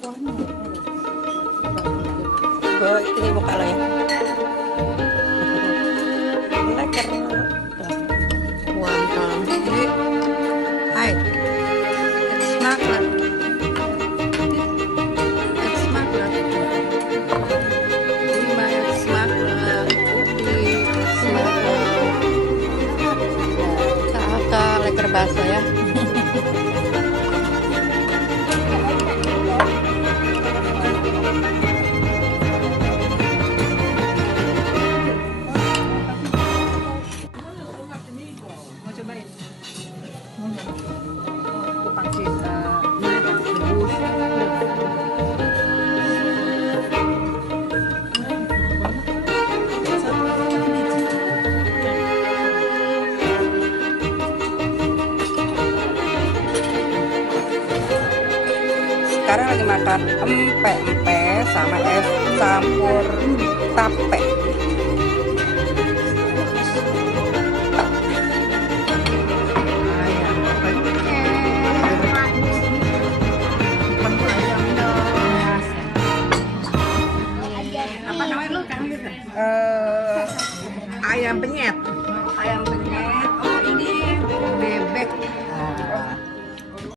Ini buka lo ya. Lekker. Wonton. Hai. Het is smakelijk. Het is smakelijk. Prima, het is smakelijk. Oké, het is smakelijk. Kakak, lekker bakso ya. Sekarang lagi makan empe-empe sama es campur tape. Apa namanya lu kan gitu? Ayam penyet. Ayam penyet. Oh ini bebek.